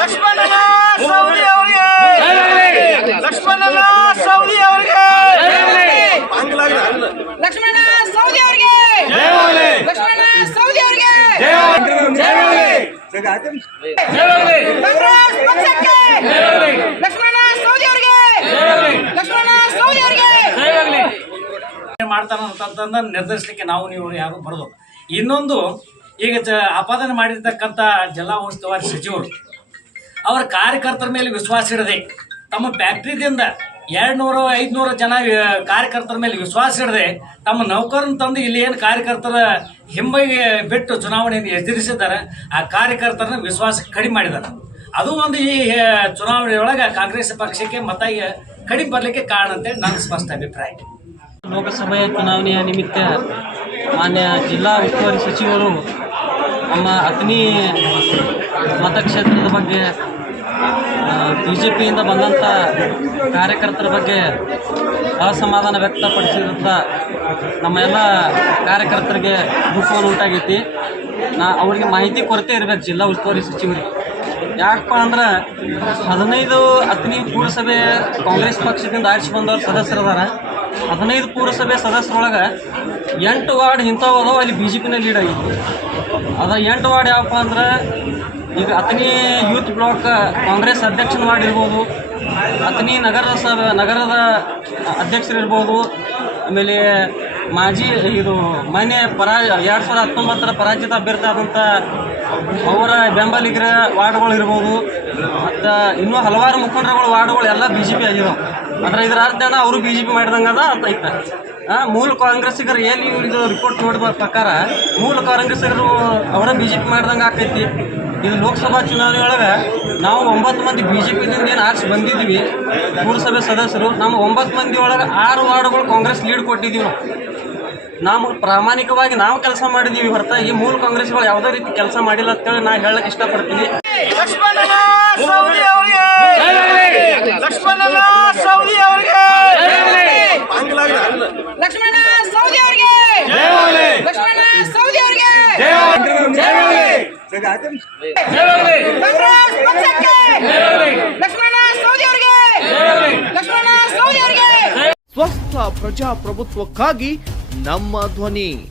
ಲಕ್ಷ್ಮಣನ ಸೌದಿ ಅವರಿಗೆ. ಲಕ್ಷ್ಮಣನ ಸೌದಿ ಅವರಿಗೆ. ಲಕ್ಷ್ಮಣ ಸೌದಿ ಅವರಿಗೆ. ಲಕ್ಷ್ಮಣ ಸೌದಿ ಅವರಿಗೆ. ಕಾಂಗ್ರೆಸ್ ಪಕ್ಷಕ್ಕೆ. ಲಕ್ಷ್ಮಣ ಸೌದಿ ಅವರಿಗೆ. ಲಕ್ಷ್ಮಣ ಸೌದಿ ಅವರಿಗೆ. ಮಾಡ್ತಾರ ಅಂತಂದ ನಿರ್ಧರಿಸಲಿಕ್ಕೆ ನಾವು ನೀವು ಯಾರು ಬರೋದು ಇನ್ನೊಂದು ಈಗ ಜ ಅಪಾದನೆ ಮಾಡಿರ್ತಕ್ಕಂಥ ಜಿಲ್ಲಾ ಉಸ್ತುವಾರಿ ಸಚಿವರು ಅವರ ಕಾರ್ಯಕರ್ತರ ಮೇಲೆ ವಿಶ್ವಾಸ ಇಡದೆ ತಮ್ಮ ಫ್ಯಾಕ್ಟ್ರಿದಿಂದ ಎರಡು ನೂರು ಐದುನೂರು ಜನ ಕಾರ್ಯಕರ್ತರ ಮೇಲೆ ವಿಶ್ವಾಸ ಇಡದೆ ತಮ್ಮ ನೌಕರನ್ನು ತಂದು ಇಲ್ಲಿ ಏನು ಕಾರ್ಯಕರ್ತರ ಹಿಂಬೈಗೆ ಬಿಟ್ಟು ಚುನಾವಣೆಯನ್ನು ಎದುರಿಸಿದ್ದಾರೆ, ಆ ಕಾರ್ಯಕರ್ತರನ್ನ ವಿಶ್ವಾಸ ಕಡಿಮೆ ಮಾಡಿದ್ದಾರೆ. ಅದು ಒಂದು ಈ ಚುನಾವಣೆಯೊಳಗೆ ಕಾಂಗ್ರೆಸ್ ಪಕ್ಷಕ್ಕೆ ಮತ ಕಡಿಮೆ ಬರಲಿಕ್ಕೆ ಕಾರಣ ಅಂತೇಳಿ ನನ್ನ ಸ್ಪಷ್ಟ ಅಭಿಪ್ರಾಯ. ಲೋಕಸಭೆಯ ಚುನಾವಣೆಯ ನಿಮಿತ್ತ ಮಾನ್ಯ ಜಿಲ್ಲಾ ಉಸ್ತುವಾರಿ ಸಚಿವರು ನಮ್ಮ ಅಗ್ನಿ ಮತಕ್ಷೇತ್ರದ ಬಗ್ಗೆ ಬಿ ಜೆ ಪಿಯಿಂದ ಬಂದಂಥ ಕಾರ್ಯಕರ್ತರ ಬಗ್ಗೆ ಅಸಮಾಧಾನ ವ್ಯಕ್ತಪಡಿಸಿದಂಥ ನಮ್ಮ ಎಲ್ಲ ಕಾರ್ಯಕರ್ತರಿಗೆ ದುಃಖವನ್ನು ಉಂಟಾಗೈತಿ ನಾ, ಅವರಿಗೆ ಮಾಹಿತಿ ಕೊರತೆ ಇರಬೇಕು ಜಿಲ್ಲಾ ಉಸ್ತುವಾರಿ ಸಚಿವರಿಗೆ. ಯಾಕಪ್ಪ ಅಂದ್ರೆ ಹದಿನೈದು ಅಗ್ನಿ ಪುರಸಭೆ ಕಾಂಗ್ರೆಸ್ ಪಕ್ಷದಿಂದ ಆರಿಸಿ ಬಂದವರು ಸದಸ್ಯರದಾರ. ಹದಿನೈದು ಪುರಸಭೆ ಸದಸ್ಯರೊಳಗೆ ಎಂಟು ವಾರ್ಡ್ ಇಂಥವು ಅಲ್ಲಿ ಬಿ ಜೆ ಪಿನ ಲೀಡ್ ಆಗಿತ್ತು ಅದ ಎಂಟು ವಾರ್ಡ್ ಯಾವಪ್ಪ ಅಂದ್ರೆ ಈಗ ಅತನಿ ಯೂತ್ ಬ್ಲಾಕ್ ಕಾಂಗ್ರೆಸ್ ಅಧ್ಯಕ್ಷನ ವಾರ್ಡ್ ಇರ್ಬೋದು ಅತನಿ ನಗರ ಸಭೆ ನಗರದ ಅಧ್ಯಕ್ಷರಿರ್ಬೋದು, ಆಮೇಲೆ ಮಾಜಿ ಇದು ಮೊನ್ನೆ ಪರಾ, ಎರಡು ಸಾವಿರದ ಹತ್ತೊಂಬತ್ತರ ಪರಾಜಿತ ಅಭ್ಯರ್ಥಿ ಆದಂಥ ಅವರ ಬೆಂಬಲಿಗರ ವಾರ್ಡ್ಗಳು ಇರ್ಬೋದು, ಮತ್ತು ಇನ್ನೂ ಹಲವಾರು ಮುಖಂಡರುಗಳ ವಾರ್ಡ್ಗಳು ಎಲ್ಲ ಬಿ ಜೆ ಪಿ ಆಗಿದಾವೆ. ಅಂದ್ರೆ ಇದರ ಅರ್ಥ ಏನ ಅವರು ಬಿ ಜೆ ಪಿ ಮಾಡಿದಂಗದ ಅಂತ ಐತೆ. ಮೂಲ ಕಾಂಗ್ರೆಸ್ಸಿಗರು ಏನು ಇದು ರಿಪೋರ್ಟ್ ನೋಡಿದ ಪ್ರಕಾರ ಮೂಲ ಕಾಂಗ್ರೆಸ್ಸಿಗರು ಅವರ ಬಿ ಜೆ ಪಿ ಮಾಡ್ದಂಗೆ ಆಕೈತಿ. ಇದು ಲೋಕಸಭಾ ಚುನಾವಣೆ ಒಳಗೆ ನಾವು ಒಂಬತ್ತು ಮಂದಿ ಬಿ ಜೆ ಪಿದಿಂದ ಏನು ಆರಿಸಿ ಬಂದಿದ್ದೀವಿ ಪುರಸಭೆ ಸದಸ್ಯರು, ನಮ್ಮ ಒಂಬತ್ತು ಮಂದಿ ಒಳಗೆ ಆರು ವಾರ್ಡ್ಗಳು ಕಾಂಗ್ರೆಸ್ ಲೀಡ್ ಕೊಟ್ಟಿದ್ದೀವಿ ನಾವು. ನಾವು ಪ್ರಾಮಾಣಿಕವಾಗಿ ನಾವು ಕೆಲಸ ಮಾಡಿದೀವಿ ಹೊರತಾಗಿ ಈ ಮೂಲ ಕಾಂಗ್ರೆಸ್ಗಳು ಯಾವುದೇ ರೀತಿ ಕೆಲಸ ಮಾಡಿಲ್ಲ ಅಂತೇಳಿ ನಾ ಹೇಳಕ್ ಇಷ್ಟಪಡ್ತೀನಿ. ಲಕ್ಷ್ಮಣನ ಸೌದಿ ಅವರಿಗೆ! ಲಕ್ಷ್ಮಣನ ಸೌದಿ ಅವರಿಗೆ! ಲಕ್ಷ್ಮಣ ಸೌದಿ ಅವರಿಗೆ! ಲಕ್ಷ್ಮಣ ಸೌದಿ ಅವರಿಗೆ! ಕಾಂಗ್ರೆಸ್ ಪಕ್ಷಕ್ಕೆ! ಲಕ್ಷ್ಮಣ ಸೌದಿ ಅವರಿಗೆ! ಲಕ್ಷ್ಮಣ ಸೌದಿ ಅವರಿಗೆ! ಸ್ವಸ್ಥ ಪ್ರಜಾಪ್ರಭುತ್ವಕ್ಕಾಗಿ ನಮ್ಮ ಧ್ವನಿ.